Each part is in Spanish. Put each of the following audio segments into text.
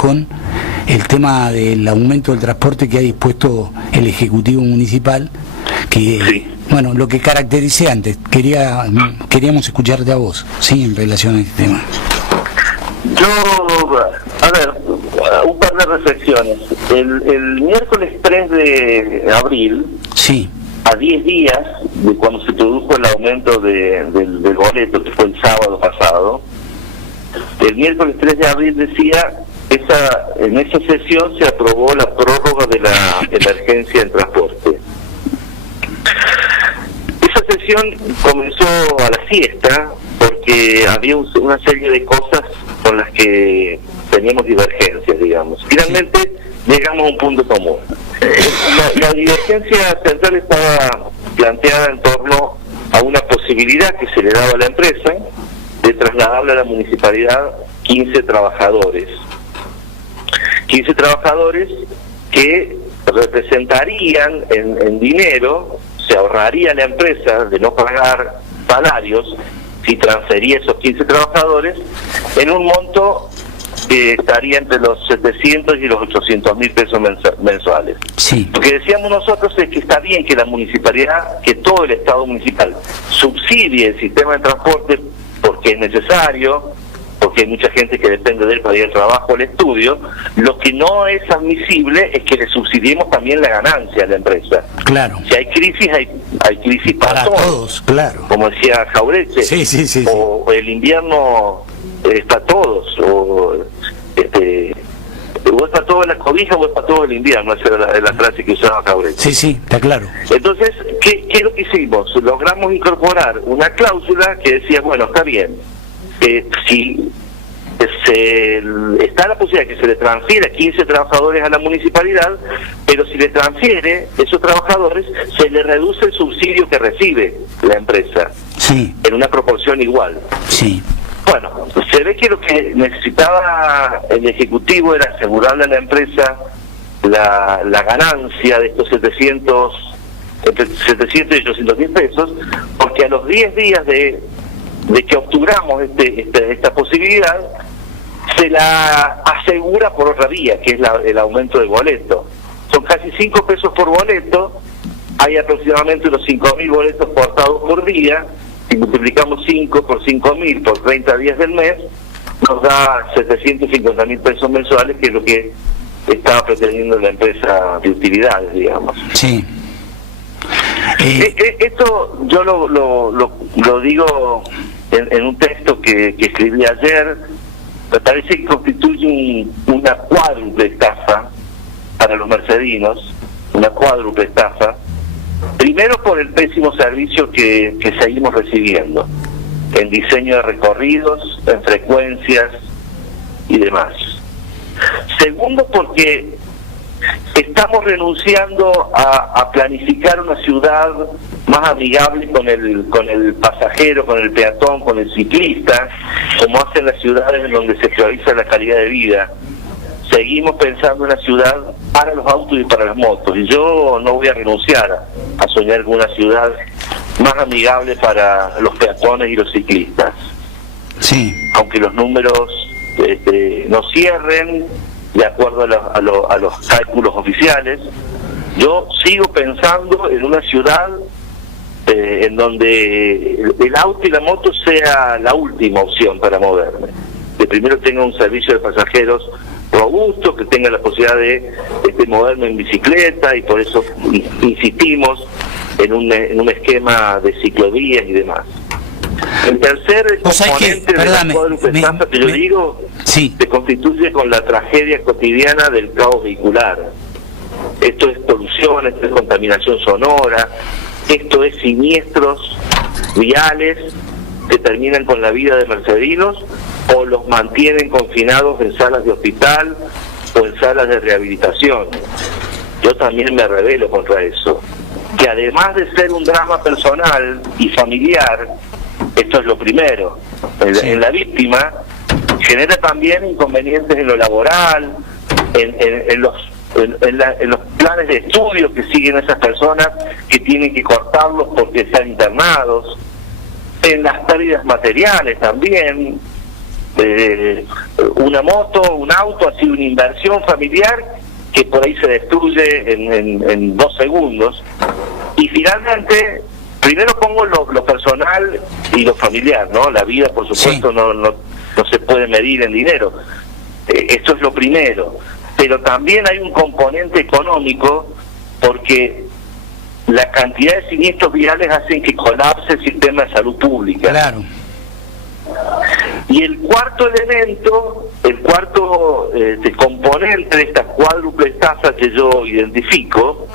con el tema del aumento del transporte que ha dispuesto el Ejecutivo Municipal, que, Sí. bueno, lo que caractericé antes, queríamos escucharte a vos, sí, en relación a este tema. Yo, a ver, un par de reflexiones. El miércoles 3 de abril, Sí, a 10 días de cuando se produjo el aumento del boleto, que fue el sábado pasado, el miércoles 3 de abril decía, en esa sesión se aprobó la prórroga de la emergencia en transporte. Esa sesión comenzó a la siesta porque había una serie de cosas con las que teníamos divergencias, digamos. Finalmente llegamos a un punto común. La divergencia central estaba planteada en torno a una posibilidad que se le daba a la empresa de trasladarle a la municipalidad 15 trabajadores. 15 trabajadores que representarían en dinero, se ahorraría la empresa de no pagar salarios si transfería esos 15 trabajadores en un monto que estaría entre los 700 y los 800 mil pesos mensuales. sí, Lo que decíamos nosotros es que está bien que la municipalidad, que todo el Estado municipal subsidie el sistema de transporte porque es necesario, porque hay mucha gente que depende de él para ir al trabajo o al estudio. Lo que no es admisible es que le subsidiemos también la ganancia a la empresa. claro. Si hay crisis, hay crisis para todos, claro. como decía Jauretche, Sí. o el invierno es para todos, o es para todos la cobija o es para todo el invierno, esa era la frase que usaba Jauretche. Sí, está claro. Entonces, ¿qué es lo que hicimos? Logramos incorporar una cláusula que decía, bueno, está bien, si está la posibilidad de que se le transfiera 15 trabajadores a la municipalidad, pero si le transfiere esos trabajadores, se le reduce el subsidio que recibe la empresa, Sí, en una proporción igual. sí, Bueno, se ve que lo que necesitaba el Ejecutivo era asegurarle a la empresa la ganancia de estos entre 700 y 800 mil pesos, porque a los 10 días de que obturamos esta posibilidad, se la asegura por otra vía, que es el aumento del boleto. Son casi 5 pesos por boleto, hay aproximadamente unos 5.000 boletos portados por día. Si multiplicamos 5 por 5.000 por 30 días del mes, nos da 750 mil pesos mensuales, que es lo que estaba pretendiendo la empresa de utilidades, digamos. sí. Esto yo lo digo en un texto que escribí ayer. Me parece que constituye una cuádruple estafa para los mercedinos, una cuádruple estafa. Primero, por el pésimo servicio que seguimos recibiendo, en diseño de recorridos, en frecuencias y demás. Segundo, porque estamos renunciando a planificar una ciudad más amigable con el pasajero, con el peatón, con el ciclista, como hacen las ciudades en donde se prioriza la calidad de vida. Seguimos pensando en una ciudad para los autos y para las motos, y yo no voy a renunciar a soñar con una ciudad más amigable para los peatones y los ciclistas. Sí, Aunque los números no cierren de acuerdo a los cálculos oficiales, yo sigo pensando en una ciudad en donde el auto y la moto sea la última opción para moverme. Que primero tenga un servicio de pasajeros robusto, que tenga la posibilidad de moverme en bicicleta, y por eso insistimos en un esquema de ciclovías y demás. El tercer componente de la cuádruple estafa que yo digo sí, se constituye con la tragedia cotidiana del caos vehicular. Esto es polución, esto es contaminación sonora, esto es siniestros viales que terminan con la vida de mercedinos o los mantienen confinados en salas de hospital o en salas de rehabilitación. Yo también me rebelo contra eso, que además de ser un drama personal y familiar, esto es lo primero, en la víctima, genera también inconvenientes en lo laboral, en los planes de estudio que siguen esas personas que tienen que cortarlos porque están internados, en las pérdidas materiales también, una moto, un auto, ha sido una inversión familiar que por ahí se destruye en 2 segundos. Y finalmente, primero pongo lo personal y lo familiar, ¿no? La vida, por supuesto, no se puede medir en dinero. Esto es lo primero. Pero también hay un componente económico, porque la cantidad de siniestros viales hacen que colapse el sistema de salud pública. Claro. Y el cuarto elemento, componente de esta cuádruple estafa que yo identifico,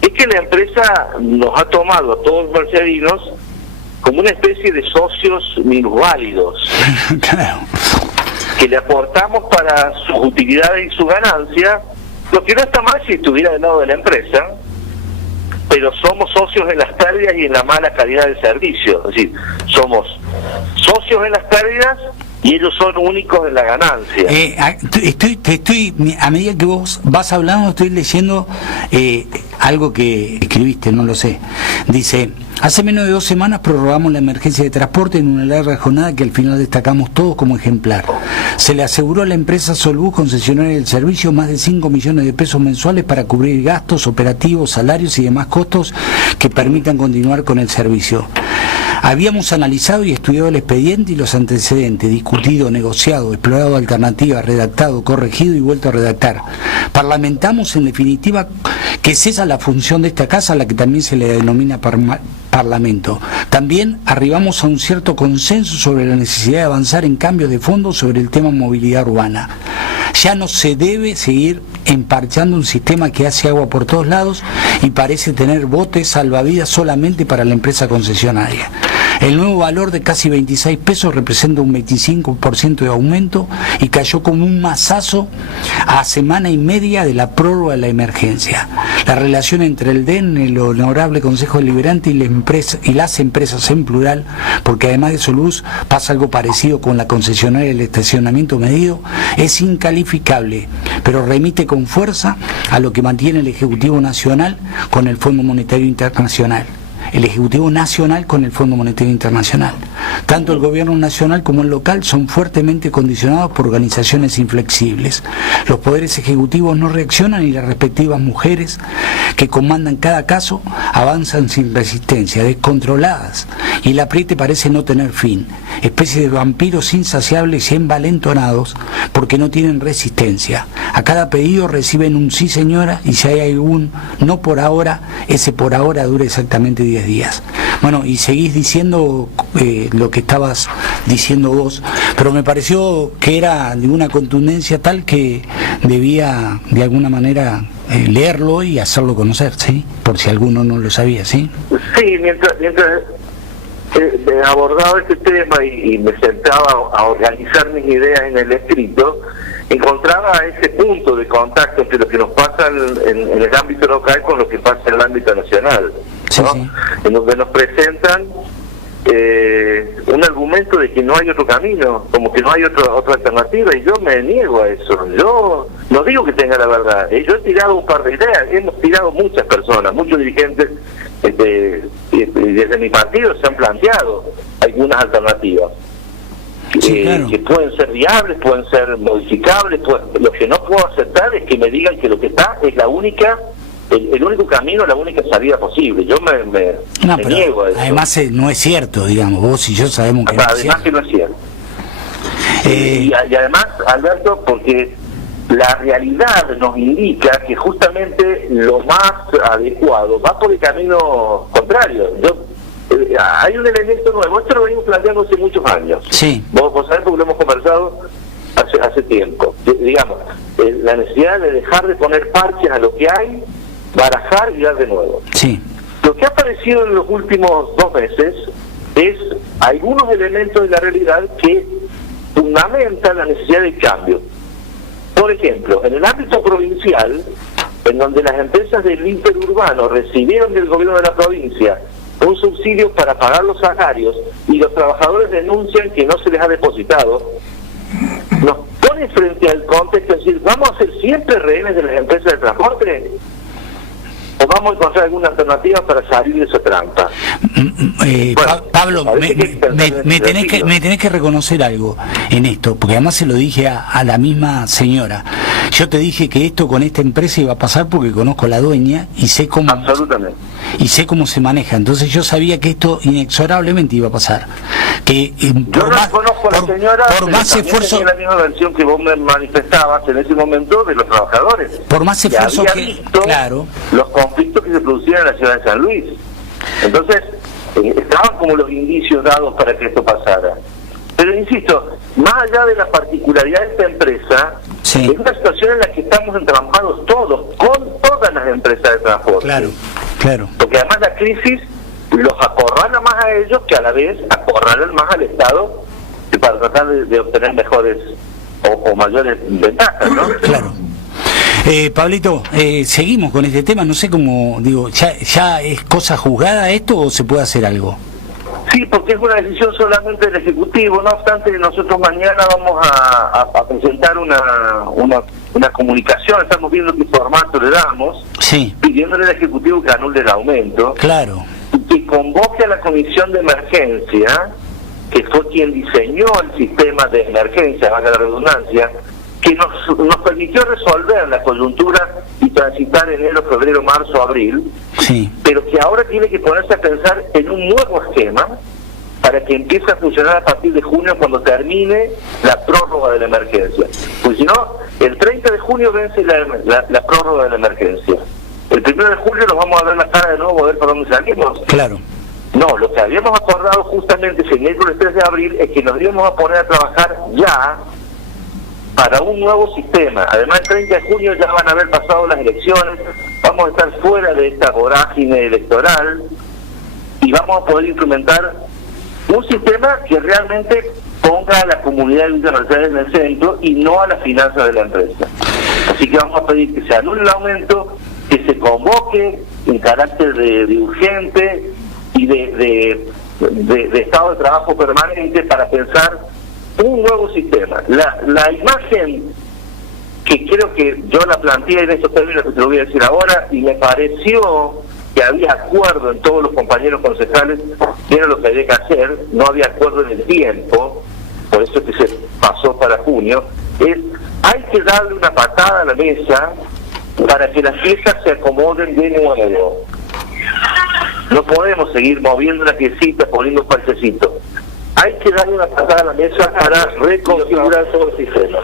es que la empresa nos ha tomado a todos los mercedinos como una especie de socios minusválidos. Claro. Que le aportamos para sus utilidades y su ganancia, lo que no está mal si estuviera del lado de la empresa, pero somos socios en las pérdidas y en la mala calidad del servicio. Es decir, somos socios en las pérdidas y ellos son únicos en la ganancia. A medida que vos vas hablando, estoy leyendo algo que escribiste, no lo sé. Dice: hace menos de 2 semanas prorrogamos la emergencia de transporte en una larga jornada que al final destacamos todos como ejemplar. Se le aseguró a la empresa Solbus, concesionaria del servicio, más de 5 millones de pesos mensuales para cubrir gastos operativos, salarios y demás costos que permitan continuar con el servicio. Habíamos analizado y estudiado el expediente y los antecedentes, discutido, negociado, explorado alternativas, redactado, corregido y vuelto a redactar. Parlamentamos, en definitiva, que es esa la función de esta casa, a la que también se le denomina Parlamento. También arribamos a un cierto consenso sobre la necesidad de avanzar en cambios de fondo sobre el tema movilidad urbana. Ya no se debe seguir emparchando un sistema que hace agua por todos lados y parece tener botes salvavidas solamente para la empresa concesionaria. El nuevo valor de casi 26 pesos representa un 25% de aumento y cayó como un mazazo a semana y media de la prórroga de la emergencia. La relación entre el DEN, el Honorable Consejo Deliberante, y las empresas en plural, porque además de Solbus pasa algo parecido con la concesionaria del estacionamiento medido, es incalificable, pero remite con fuerza a lo que mantiene el Ejecutivo Nacional con el Fondo Monetario Internacional. El Ejecutivo Nacional con el Fondo Monetario Internacional. Tanto el gobierno nacional como el local son fuertemente condicionados por organizaciones inflexibles. Los poderes ejecutivos no reaccionan y las respectivas mujeres que comandan cada caso avanzan sin resistencia, descontroladas, y el apriete parece no tener fin. Especie de vampiros insaciables y envalentonados porque no tienen resistencia. A cada pedido reciben un sí señora, y si hay algún no por ahora, ese por ahora dura exactamente 10 días. Bueno, y seguís diciendo lo que estabas diciendo vos, pero me pareció que era de una contundencia tal que debía de alguna manera leerlo y hacerlo conocer, ¿sí? Por si alguno no lo sabía, ¿sí? Sí, mientras abordaba este tema y me sentaba a organizar mis ideas en el escrito, encontraba ese punto de contacto entre lo que nos pasa en el ámbito local con lo que pasa en el ámbito nacional, ¿no? Sí. En donde nos presentan un argumento de que no hay otro camino, como que no hay otra alternativa, y yo me niego a eso. Yo no digo que tenga la verdad. Yo he tirado un par de ideas, hemos tirado muchas personas, muchos dirigentes desde mi partido se han planteado algunas alternativas. Sí, claro. Que pueden ser viables, pueden ser modificables. Lo que no puedo aceptar es que me digan que lo que está es el único camino, la única salida posible. Yo me niego a eso. Además no es cierto, digamos, vos y yo sabemos que además que no es cierto. Y además, Alberto, porque la realidad nos indica que justamente lo más adecuado va por el camino contrario. Hay un elemento nuevo, esto lo venimos planteando hace muchos años. Sí. Vos sabés porque lo hemos conversado hace tiempo. Digamos, la necesidad de dejar de poner parches a lo que hay, barajar y dar de nuevo. Sí. Lo que ha aparecido en los últimos 2 meses es algunos elementos de la realidad que fundamentan la necesidad de cambio. Por ejemplo, en el ámbito provincial, en donde las empresas del interurbano recibieron del gobierno de la provincia un subsidio para pagar los salarios y los trabajadores denuncian que no se les ha depositado, nos pone frente al contexto de decir, ¿vamos a ser siempre rehenes de las empresas de transporte? ¿O vamos a encontrar alguna alternativa para salir de esa trampa. Pablo, me tenés que reconocer algo en esto, porque además se lo dije a la misma señora. Yo te dije que esto con esta empresa iba a pasar porque conozco a la dueña y sé cómo, absolutamente, y sé cómo se maneja. Entonces yo sabía que esto inexorablemente iba a pasar. Que yo no conozco a la señora, por más esfuerzo, la misma versión que vos me manifestabas en ese momento de los trabajadores. Por más esfuerzo que visto, claro, los conflictos que se producían en la ciudad de San Luis. Entonces, estaban como los indicios dados para que esto pasara. Pero insisto, más allá de la particularidad de esta empresa, sí, es una situación en la que estamos entrampados todos, con todas las empresas de transporte. Claro, claro. Porque además la crisis los acorrala más a ellos, que a la vez acorralan más al Estado para tratar de obtener mejores o mayores ventajas, ¿no? Claro. Pablito, seguimos con este tema, no sé cómo, digo, ¿ya es cosa juzgada esto o se puede hacer algo? Sí, porque es una decisión solamente del Ejecutivo. No obstante, nosotros mañana vamos a presentar una comunicación, estamos viendo qué formato le damos, sí, pidiéndole al Ejecutivo que anule el aumento, claro, y que convoque a la Comisión de Emergencia, que fue quien diseñó el sistema de emergencia, valga la redundancia, que nos permitió resolver la coyuntura y transitar enero, febrero, marzo, abril, sí, pero que ahora tiene que ponerse a pensar en un nuevo esquema para que empiece a funcionar a partir de junio, cuando termine la prórroga de la emergencia. Pues si no, el 30 de junio vence la prórroga de la emergencia. El 1 de julio nos vamos a ver la cara de nuevo, a ver por dónde salimos. claro. No, lo que habíamos acordado justamente ese miércoles 3 de abril es que nos íbamos a poner a trabajar ya para un nuevo sistema. Además, el 30 de junio ya van a haber pasado las elecciones, vamos a estar fuera de esta vorágine electoral y vamos a poder implementar un sistema que realmente ponga a la comunidad de Villa Mercedes en el centro y no a las finanzas de la empresa. Así que vamos a pedir que se anule el aumento, que se convoque en carácter de urgente y de estado de trabajo permanente para pensar un nuevo sistema. La imagen que creo que yo la planteé en estos términos que te lo voy a decir ahora, y me pareció que había acuerdo en todos los compañeros concejales que era lo que había que hacer, no había acuerdo en el tiempo, por eso que se pasó para junio, es hay que darle una patada a la mesa para que las piezas se acomoden de nuevo. No podemos seguir moviendo una piecita, poniendo un parchecito. Hay que darle una patada a la mesa para reconfigurar todo el sistema.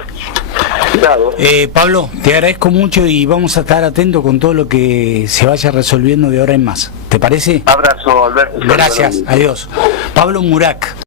Claro. Pablo, te agradezco mucho y vamos a estar atentos con todo lo que se vaya resolviendo de ahora en más. ¿Te parece? Abrazo, Alberto. Gracias, adiós. Pablo Murac.